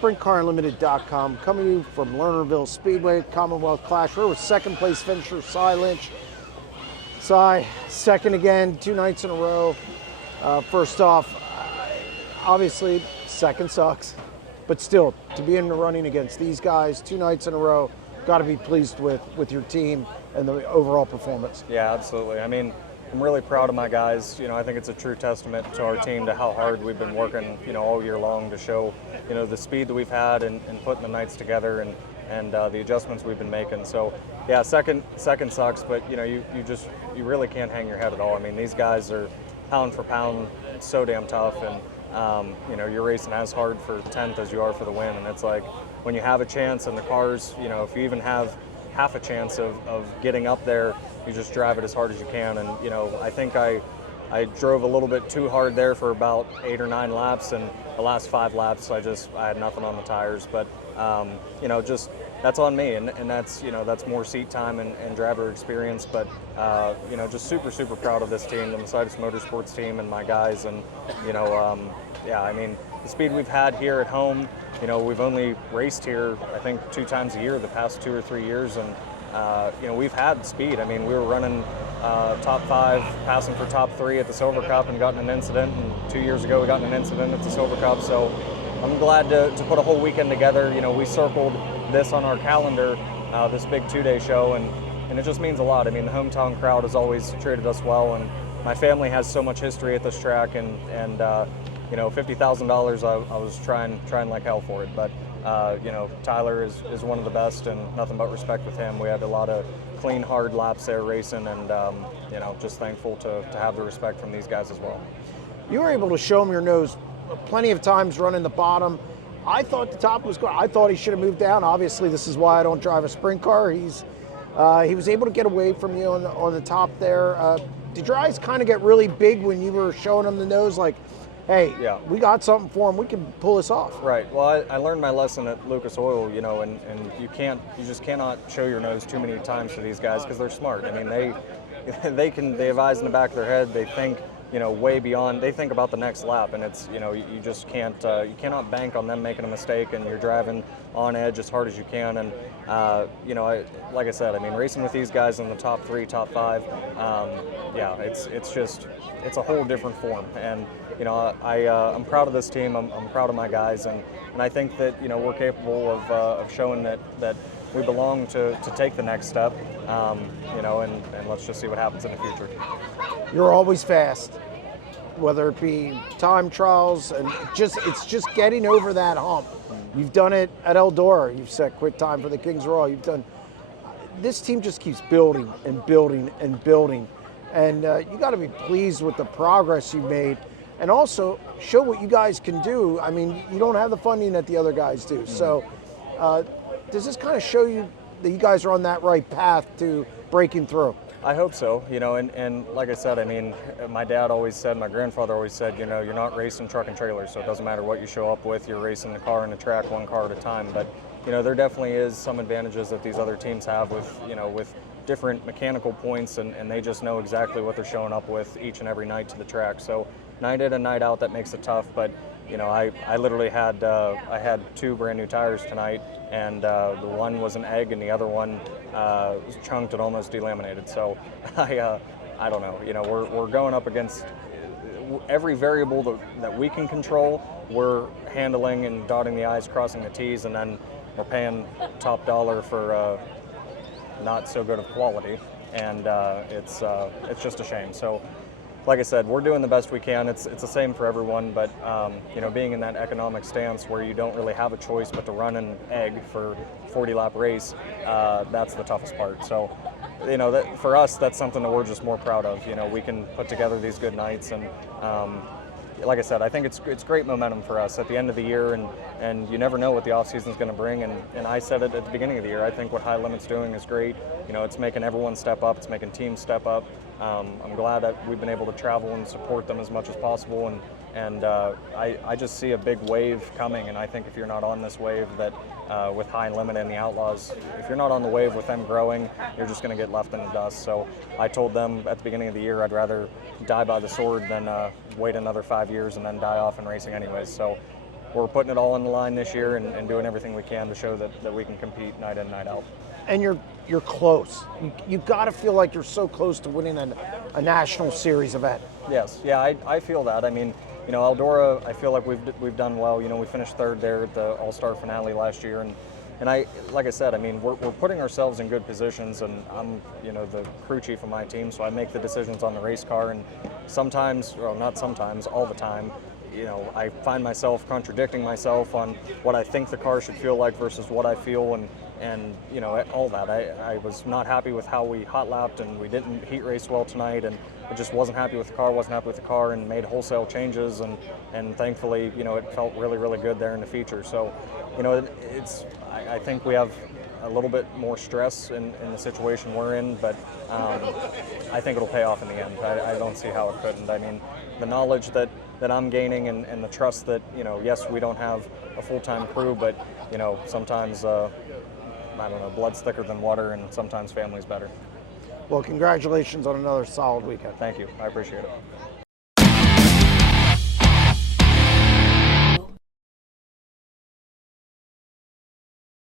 SprintCarUnlimited.com, coming to you from Lernerville Speedway, Commonwealth Clash. We're with second place finisher Sye Lynch. Sye, second again, 2 nights in a row. First off, obviously, second sucks, but still, to be in the running against these guys 2 nights in a row, got to be pleased with your team and the overall performance. Yeah, absolutely. I mean, I'm really proud of my guys. You know, I think it's a true testament to our team, to how hard we've been working, all year long to show, the speed that we've had and putting the nights together and the adjustments we've been making. So, yeah, second sucks, but you really can't hang your head at all. I mean, these guys are pound for pound so damn tough, and you're racing as hard for 10th as you are for the win. And it's like, when you have a chance and the cars, if you even have half a chance of getting up there, you just drive it as hard as you can. And I think I drove a little bit too hard there for about 8 or 9 laps, and the last 5 laps I had nothing on the tires. But just that's on me, and that's that's more seat time and driver experience. But just super proud of this team, the Mercedes Motorsports team, and my guys. And yeah, I mean, the speed we've had here at home, we've only raced here I think 2 times a year the past 2 or 3 years, and we've had speed. I mean, we were running top 5, passing for top 3 at the Silver Cup, and got in an incident. And 2 years ago, we got in an incident at the Silver Cup. So I'm glad to put a whole weekend together. We circled this on our calendar, this big 2-day show, and it just means a lot. I mean, the hometown crowd has always treated us well, and my family has so much history at this track, and $50,000, I was trying like hell for it. But Tyler is one of the best, and nothing but respect with him. We had a lot of clean, hard laps there racing, and just thankful to have the respect from these guys as well. You were able to show him your nose plenty of times running the bottom. I thought the top was good. I thought he should have moved down. Obviously, this is why I don't drive a sprint car. He was able to get away from you on the top there. Did your eyes kind of get really big when you were showing him the nose, like, hey, yeah, we got something for him, we can pull this off? Right. Well, I learned my lesson at Lucas Oil, and you just cannot show your nose too many times to these guys, because they're smart. I mean, they have eyes in the back of their head. They think, way beyond. They think about the next lap, and it's, you just can't, you cannot bank on them making a mistake, and you're driving on edge as hard as you can. And like I said, I mean, racing with these guys in the top 3, top 5, yeah, it's a whole different form. And I'm proud of this team. I'm proud of my guys, and I think that we're capable of showing that we belong to take the next step. And let's just see what happens in the future. You're always fast, whether it be time trials, and it's just getting over that hump. You've done it at Eldora. You've set quick time for the Kings Royal. This team just keeps building and building and building, and you got to be pleased with the progress you've made, and also show what you guys can do. I mean, you don't have the funding that the other guys do. So does this kind of show you that you guys are on that right path to breaking through? I hope so, and like I said, I mean, my dad always said, my grandfather always said, you're not racing truck and trailers, so it doesn't matter what you show up with, you're racing the car and the track, one car at a time. But there definitely is some advantages that these other teams have with different mechanical points, and they just know exactly what they're showing up with each and every night to the track. So night in and night out, that makes it tough. But I literally had I had 2 brand new tires tonight, and the one was an egg, and the other one was chunked and almost delaminated. So I don't know. We're going up against every variable that we can control. We're handling and dotting the I's, crossing the T's, and then we're paying top dollar for not so good of quality, and it's just a shame. So, like I said, we're doing the best we can. It's the same for everyone, but being in that economic stance where you don't really have a choice but to run an egg for 40-lap race, that's the toughest part. So, that for us, that's something that we're just more proud of. We can put together these good nights, and like I said, I think it's great momentum for us at the end of the year, and you never know what the off season is going to bring. And I said it at the beginning of the year. I think what High Limit's doing is great. It's making everyone step up. It's making teams step up. I'm glad that we've been able to travel and support them as much as possible. And I just see a big wave coming. And I think if you're not on this wave, that with High Limit and the Outlaws, if you're not on the wave with them growing, you're just going to get left in the dust. So I told them at the beginning of the year I'd rather die by the sword than wait another 5 years and then die off in racing anyways. So we're putting it all on the line this year and doing everything we can to show that we can compete night in, night out. And you're close. You got to feel like you're so close to winning a national series event. Yes, yeah, I feel that. I mean, you know, Eldora, I feel like we've done well. You know, we finished third there at the All-Star finale last year, and I, like I said, I mean, we're putting ourselves in good positions, and I'm, you know, the crew chief of my team, so I make the decisions on the race car, and sometimes, well, not sometimes, all the time, you know, I find myself contradicting myself on what I think the car should feel like versus what I feel, and you know, all that. I was not happy with how we hot lapped, and we didn't heat race well tonight, and I just wasn't happy with the car, and made wholesale changes, and thankfully, you know, it felt really, really good there in the feature. So, you know, I think we have a little bit more stress in the situation we're in, but I think it'll pay off in the end. I don't see how it couldn't. I mean, the knowledge that I'm gaining and the trust that, you know, yes, we don't have a full-time crew, but, you know, sometimes, I don't know, blood's thicker than water, and sometimes family's better. Well, congratulations on another solid weekend. Thank you. I appreciate it.